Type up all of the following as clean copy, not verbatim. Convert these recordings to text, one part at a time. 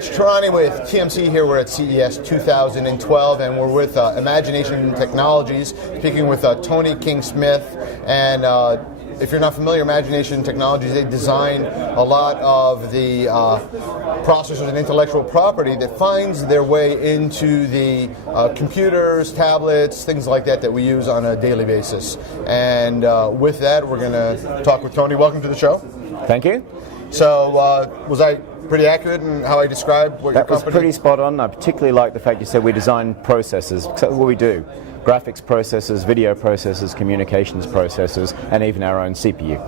Rich Tehrani with TMC here. We're at CES 2012, and we're with Imagination Technologies, speaking with Tony King-Smith. And if you're not familiar, Imagination Technologies, they design a lot of the processors and intellectual property that finds their way into the computers, tablets, things like that that we use on a daily basis. And with that, we're going to talk with Tony. Welcome to the show. Thank you. So was I pretty accurate in how I described what your company? That was pretty spot on. I particularly like the fact you said we design processors. That's what we do. Graphics processors, video processors, communications processors, and even our own CPU.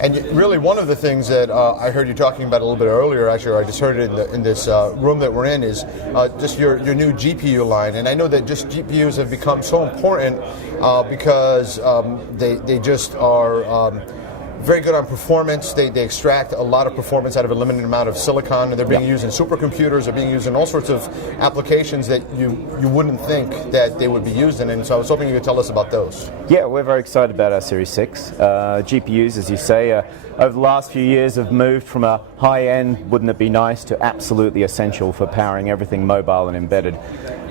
And really, one of the things that I heard you talking about a little bit earlier, actually, I just heard it in this room that we're in, is just your new GPU line. And I know that just GPUs have become so important because they just are very good on performance. They extract a lot of performance out of a limited amount of silicon, and they're being used in supercomputers, they're being used in all sorts of applications that you wouldn't think that they would be used in. And so I was hoping you could tell us about those. Yeah, we're very excited about our Series 6. GPUs, as you say, over the last few years have moved from a high-end, wouldn't it be nice, to absolutely essential for powering everything mobile and embedded.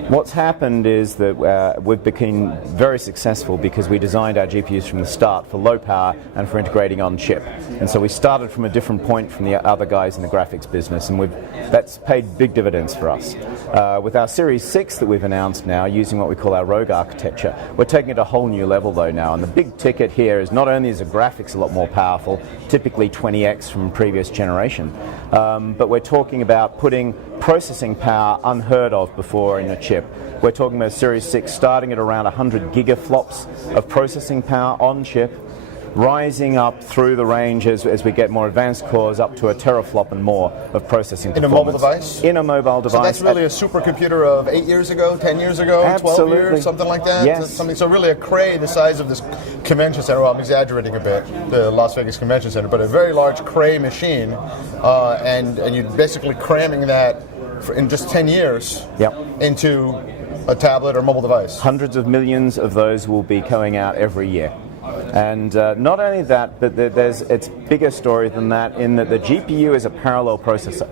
What's happened is that we've become very successful because we designed our GPUs from the start for low power and for integrating on chip. And so we started from a different point from the other guys in the graphics business, and that's paid big dividends for us. With our Series 6 that we've announced now, using what we call our Rogue architecture, we're taking it a whole new level though now. And the big ticket here is not only is the graphics a lot more powerful, typically 20x from previous generation, but we're talking about putting processing power unheard of before in a chip. We're talking about Series 6 starting at around 100 gigaflops of processing power on chip, rising up through the range as we get more advanced cores up to a teraflop and more of processing performance. In a mobile device? In a mobile device. So that's really a supercomputer of 8 years ago, 10 years ago, Absolutely. 12 years, something like that? Yes. So really a Cray the size of this convention center. Well, I'm exaggerating a bit, the Las Vegas Convention Center, but a very large Cray machine, and you're basically cramming that in just 10 years into a tablet or mobile device. Hundreds of millions of those will be going out every year. And not only that, but it's bigger story than that in that the GPU is a parallel processor.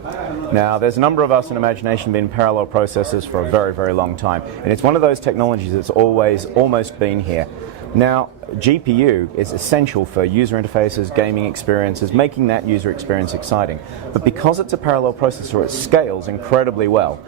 Now, there's a number of us in Imagination been parallel processors for a very, very long time. And it's one of those technologies that's always almost been here. Now, GPU is essential for user interfaces, gaming experiences, making that user experience exciting. But because it's a parallel processor, it scales incredibly well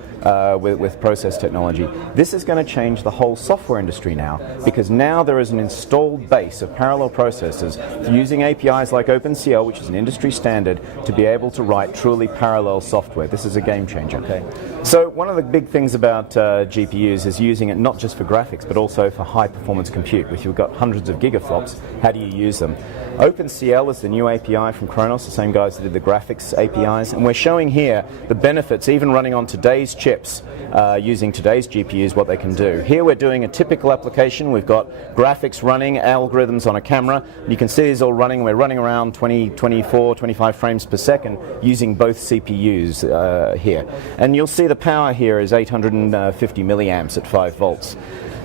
with process technology. This is going to change the whole software industry now, because now there is an installed base of parallel processors using APIs like OpenCL, which is an industry standard, to be able to write truly parallel software. This is a game changer. Okay. So one of the big things about GPUs is using it not just for graphics, but also for high-performance compute. If you've got hundreds of gigaflops, how do you use them? OpenCL is the new API from Kronos, the same guys that did the graphics APIs, and we're showing here the benefits, even running on today's chips, using today's GPUs, what they can do. Here we're doing a typical application. We've got graphics running, algorithms on a camera. You can see these all running. We're running around 20, 24, 25 frames per second using both CPUs here. And you'll see the power here is 850 milliamps at 5 volts.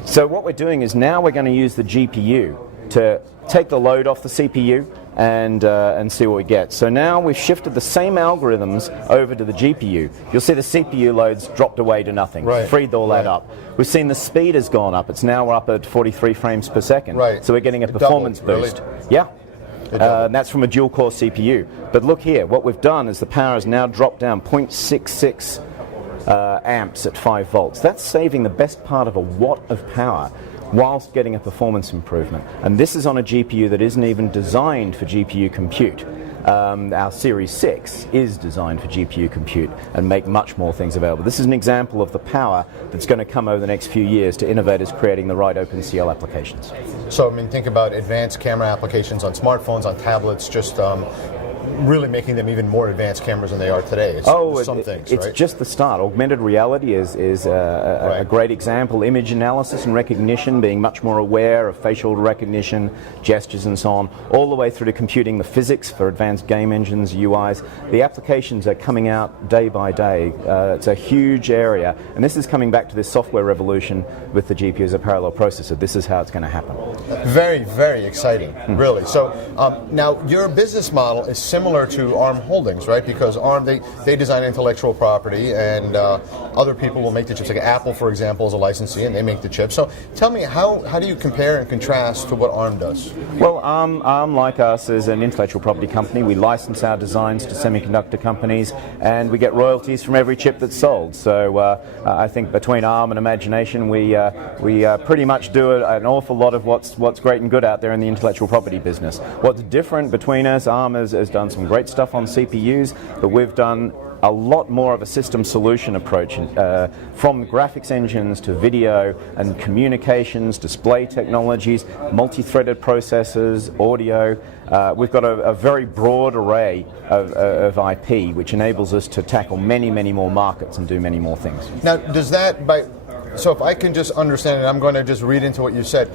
So what we're doing is now we're going to use the GPU to take the load off the CPU and see what we get. So now we've shifted the same algorithms over to the GPU. You'll see the CPU loads dropped away to nothing, freed all that up. We've seen the speed has gone up. It's now up at 43 frames per second. So we're getting a performance boost. Really? Yeah. And that's from a dual-core CPU. But look here, what we've done is the power has now dropped down 0.66 amps at 5 volts. That's saving the best part of a watt of power whilst getting a performance improvement. And this is on a GPU that isn't even designed for GPU compute. Our Series 6 is designed for GPU compute and make much more things available. This is an example of the power that's going to come over the next few years to innovators creating the right OpenCL applications. So, I mean, think about advanced camera applications on smartphones, on tablets, just really making them even more advanced cameras than they are today. It's just the start. Augmented reality is a great example. Image analysis and recognition, being much more aware of facial recognition, gestures and so on, all the way through to computing the physics for advanced game engines, UIs. The applications are coming out day by day. It's a huge area, and this is coming back to this software revolution with the GPU as a parallel processor. This is how it's going to happen. Very, very exciting, really. So now your business model is similar to ARM Holdings, right? Because ARM, they design intellectual property, and other people will make the chips. Like Apple, for example, is a licensee, and they make the chips. So tell me, how do you compare and contrast to what ARM does? Well, ARM, like us, is an intellectual property company. We license our designs to semiconductor companies, and we get royalties from every chip that's sold. So I think between ARM and Imagination, we pretty much do an awful lot of what's great and good out there in the intellectual property business. What's different between us, ARM has done some great stuff on CPUs, but we've done a lot more of a system solution approach, from graphics engines to video and communications, display technologies, multi-threaded processors, audio. We've got a very broad array of IP, which enables us to tackle many, many more markets and do many more things. Now, does that, so if I can just understand, and I'm going to just read into what you said,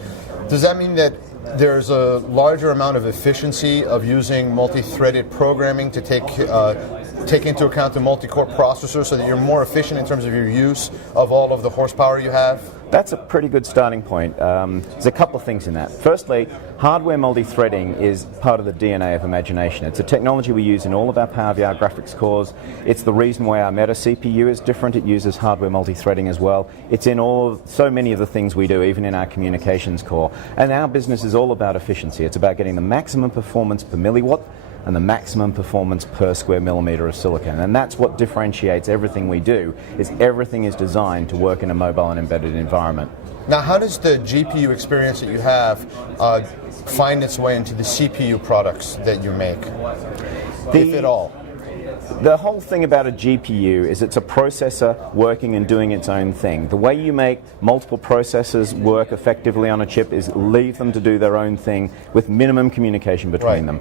does that mean that there's a larger amount of efficiency of using multi-threaded programming to take into account the multi-core processor, so that you're more efficient in terms of your use of all of the horsepower you have? That's a pretty good starting point. There's a couple of things in that. Firstly, hardware multi-threading is part of the DNA of Imagination. It's a technology we use in all of our PowerVR graphics cores. It's the reason why our Meta CPU is different. It uses hardware multi-threading as well. It's in so many of the things we do, even in our communications core. And our business is all about efficiency. It's about getting the maximum performance per milliwatt and the maximum performance per square millimeter of silicon. And that's what differentiates everything we do, is everything is designed to work in a mobile and embedded environment. Now, how does the GPU experience that you have find its way into the CPU products that you make, if at all? The whole thing about a GPU is it's a processor working and doing its own thing. The way you make multiple processors work effectively on a chip is leave them to do their own thing with minimum communication between them.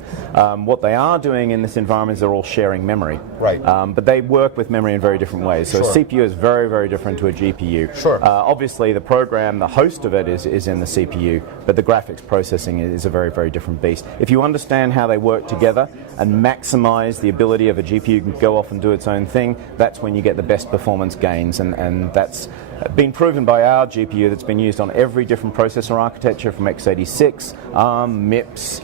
What they are doing in this environment is they're all sharing memory. But they work with memory in very different ways. So a CPU is very, very different to a GPU. Obviously, the program, the host of it is in the CPU, but the graphics processing is a very, very different beast. If you understand how they work together and maximize the ability of a GPU can go off and do its own thing, that's when you get the best performance gains, and that's been proven by our GPU that's been used on every different processor architecture, from x86, ARM, MIPS,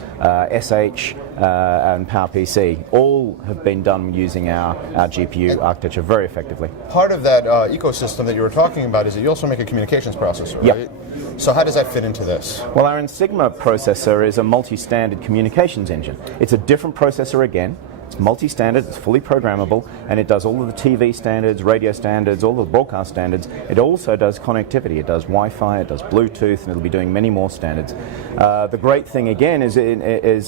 SH, and PowerPC. All have been done using our GPU architecture very effectively. Part of that ecosystem that you were talking about is that you also make a communications processor, right? So how does that fit into this? Well, our Insigma processor is a multi-standard communications engine. It's a different processor again. It's multi-standard, it's fully programmable, and it does all of the TV standards, radio standards, all of the broadcast standards. It also does connectivity. It does Wi-Fi, it does Bluetooth, and it'll be doing many more standards. The great thing, again, is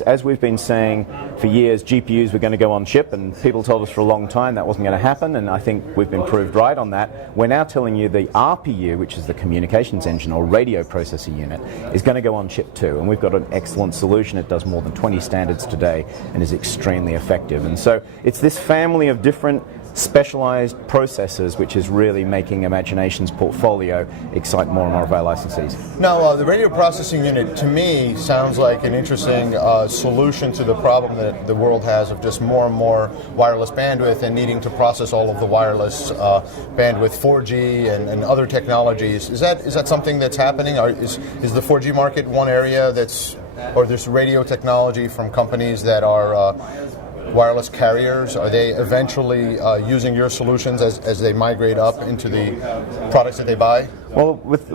as we've been saying for years, GPUs were going to go on chip, and people told us for a long time that wasn't going to happen, and I think we've been proved right on that. We're now telling you the RPU, which is the communications engine or radio processor unit, is going to go on chip too, and we've got an excellent solution. It does more than 20 standards today and is extremely effective. And so it's this family of different specialized processors which is really making Imagination's portfolio excite more and more of our licensees. Now, the radio processing unit, to me, sounds like an interesting solution to the problem that the world has of just more and more wireless bandwidth and needing to process all of the wireless bandwidth, 4G and other technologies. Is that something that's happening? Is the 4G market one area or this radio technology from companies that are wireless carriers? Are they eventually using your solutions as they migrate up into the products that they buy? Well, with the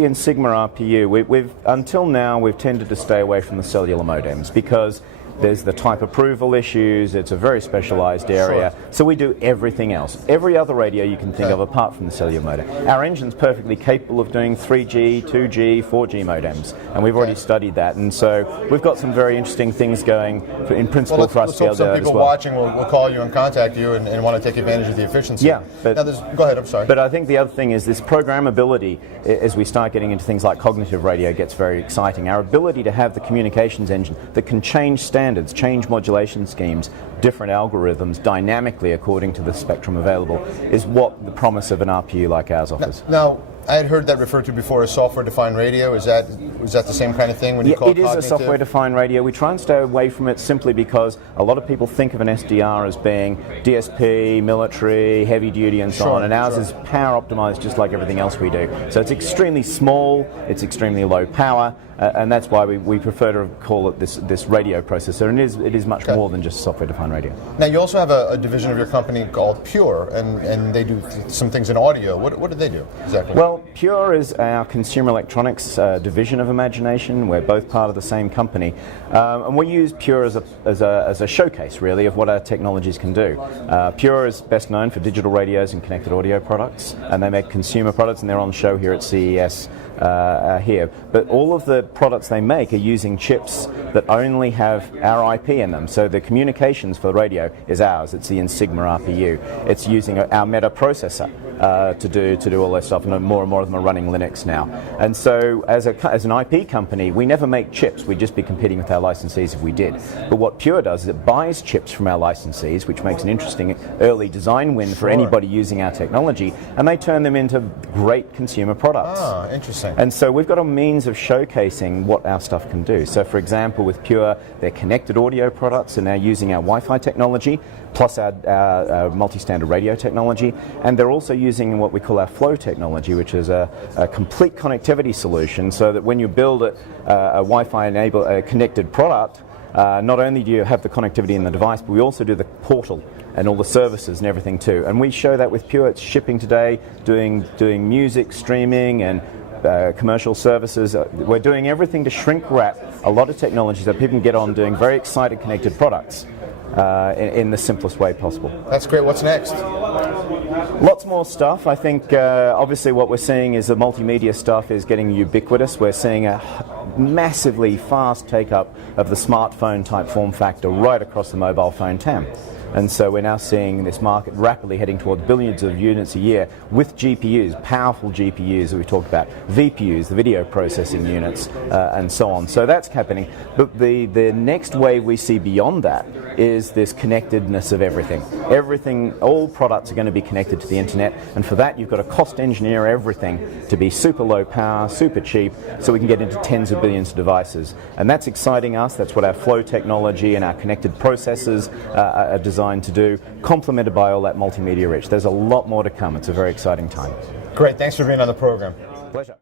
Insigma RPU, we've until now we've tended to stay away from the cellular modems because there's the type approval issues, it's a very specialized area, so we do everything else. Every other radio you can think of apart from the cellular modem. Our engine's perfectly capable of doing 3G, 2G, 4G modems, and we've already studied that, and so we've got some very interesting things going in principle for us to be able to do that as well. Some people watching will call you and contact you and want to take advantage of the efficiency. Yeah, but now go ahead, I'm sorry. But I think the other thing is this programmability, as we start getting into things like cognitive radio, gets very exciting. Our ability to have the communications engine that can change standards, change modulation schemes, different algorithms dynamically according to the spectrum available is what the promise of an RPU like ours offers. Now I had heard that referred to before as software-defined radio. Is that the same kind of thing when you call it it is cognitive? a software-defined radio. We try and stay away from it simply because a lot of people think of an SDR as being DSP, military, heavy-duty, and so on, and ours is power-optimized just like everything else we do. So it's extremely small, it's extremely low power, and that's why we prefer to call it this radio processor, and it is much more than just software-defined radio. Now, you also have a division of your company called Pure, and they do some things in audio. What do they do exactly? Well, Pure is our consumer electronics division of Imagination. We're both part of the same company, and we use Pure as a showcase, really, of what our technologies can do. Pure is best known for digital radios and connected audio products, and they make consumer products, and they're on show here at CES here. But all of the products they make are using chips that only have our IP in them. So the communications for the radio is ours. It's the Insigma RPU. It's using our Meta processor to do all that stuff, and more of them are running Linux now. And so as an IP company, we never make chips. We'd just be competing with our licensees if we did. But what Pure does is it buys chips from our licensees, which makes an interesting early design win for anybody using our technology, and they turn them into great consumer products. Ah, interesting. And so we've got a means of showcasing what our stuff can do. So for example, with Pure, their connected audio products are now using our Wi-Fi technology, plus our multi-standard radio technology, and they're also using what we call our Flow technology, which is a complete connectivity solution, so that when you build a Wi-Fi enabled connected product, not only do you have the connectivity in the device, but we also do the portal and all the services and everything too. And we show that with Pure. It's shipping today, doing music, streaming, and commercial services. We're doing everything to shrink wrap a lot of technologies that people can get on doing very excited connected products in the simplest way possible. That's great. What's next? Lots more stuff. I think obviously what we're seeing is the multimedia stuff is getting ubiquitous. We're seeing a massively fast take-up of the smartphone type form factor right across the mobile phone TAM. And so we're now seeing this market rapidly heading towards billions of units a year with GPUs, powerful GPUs that we talked about, VPUs, the video processing units, and so on. So that's happening. But the next wave we see beyond that is this connectedness of everything. Everything, all products are going to be connected to the internet, and for that you've got to cost engineer everything to be super low power, super cheap, so we can get into tens of billions of devices. And that's exciting us. That's what our Flow technology and our connected processors are designed to do, complemented by all that multimedia rich. There's a lot more to come. It's a very exciting time. Great. Thanks for being on the program. Pleasure.